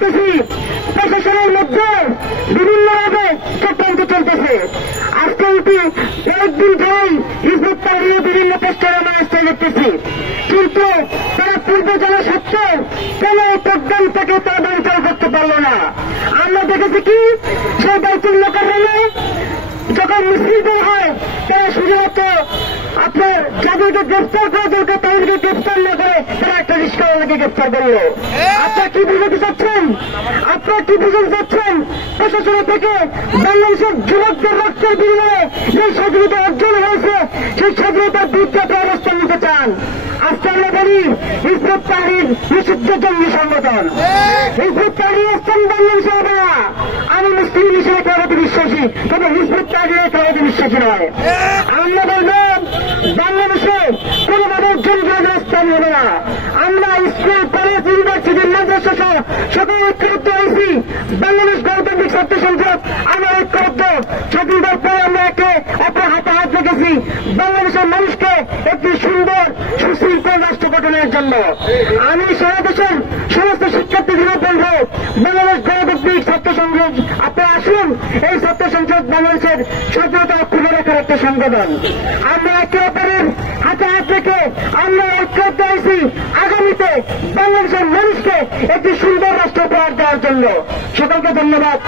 দেখতেছি প্রশাসনের মধ্যে বিভিন্নভাবে চক্রান্ত চলতেছে। আজকে কয়েকদিন ধরেই হিজবুত তাহরিরের বিভিন্ন পোস্টার আমরা রাস্তায় দেখতেছি, কিন্তু তারা পূর্ব জানা সত্ত্বেও কোন প্রজ্ঞান থেকে তারা বাঞ্চাল করতে পারল না। আমরা দেখেছি কি সেই বাইতুল মোকাররমে যখন মিছিল বের হয় তারা শুধুমাত্র আপনার যাদেরকে গ্রেফতার করা দরকার তাদেরকে গ্রেফতার না করে তারা একটা রিস্কাওয়ালাকে গ্রেফতার করলো। আপনারা কি বুঝাতে চাচ্ছেন? আপনারা কি বুঝাতে চাচ্ছেন? প্রশাসন থেকে বাংলাদেশের যুবকদের রক্তের বিনিময়ে যে স্বাধীনতা অর্জন হয়েছে সেই স্বাধীনতার বিরুদ্ধে আপনারা অবস্থান নিতে চান। আজকে আমরা বলি হিজবুত তাহরির নিষিদ্ধ জঙ্গি সংগঠন। হিজবুত তাহরির স্থান বাংলাদেশে হবে না। আমি মুসলিম হিসেবে কারোতে বিশ্বাসী, তবে হিজবুত তাহরিরের কারোতে বিশ্বাসী নয়। আমরা বললাম বাংলাদেশে কোনোভাবে জঙ্গিদের স্থান হবে না। আমরা স্কুল, কলেজ, ইউনিভার্সিটি, মাদ্রাসা সহ সকল ঐক্যবদ্ধ হয়েছি। বাংলাদেশ গণতান্ত্রিক ছাত্র সংসদ আমরা ঐক্যবদ্ধ। স্বাধীনতার পরে আমরা একে অপর হাতে হাত রেখেছি বাংলাদেশের মানুষকে একটি সুন্দর সুশৃঙ্খল রাষ্ট্র গঠনের জন্য। আমি সারা দেশের সমস্ত শিক্ষার্থীদের বলবো বাংলাদেশ গণতান্ত্রিক ছাত্র সংসদ আপনারা আসুন। এই ছাত্র সংসদ বাংলাদেশের স্বাধীনতা অক্ষুণ্ণ রাখার একটা সংগঠন। আমরা একে অপরের হাতে হাত রেখে আমরা ঐক্যবদ্ধ হয়েছি আগামীতে বাংলাদেশের মানুষকে একটি সুন্দর রাষ্ট্র উপহার দেওয়ার জন্য। সকলকে ধন্যবাদ।